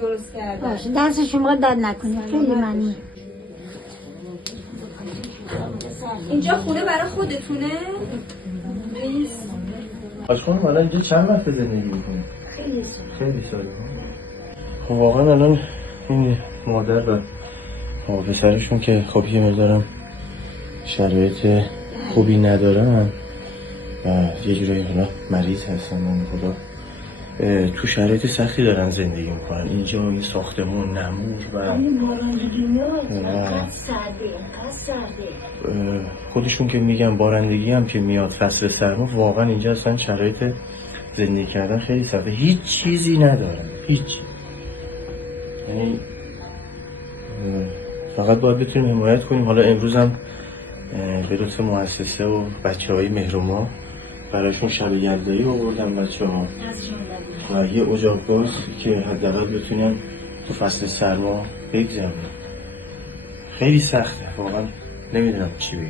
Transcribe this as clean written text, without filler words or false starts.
درست کردن. باشه دست شما داد نکنید. خیلی ممنون. اینجا خونه برای خودتونه؟ نیست. آج خانم الان اینجا چند وقت زندگی میکنید؟ خیلی ساله. خب واقعا الان این مادر و پسرشون که خب یه مقدارم شرایط خوبی ندارن و یه جورایی حالا مریض هستن من خدا تو شرایط سختی دارن زندگی میکنن. اینجا این ساختمون نمور و خودشون که میگن بارندگی هم که میاد فصل سرما، واقعا اینجا اصلا شرایط زندگی کردن خیلی سخته. هیچ چیزی ندارن، هیچ. یعنی فقط باید بتونیم حمایت کنیم. حالا امروز هم به لطف مؤسسه و بچه‌های مهرما برایشون شب یلدایی آوردن بچه‌ها و یه اجاق گاز که حداقل بتونن تو فصل سرما بگذرونن. خیلی سخته واقعا، نمیدونم چی بگم.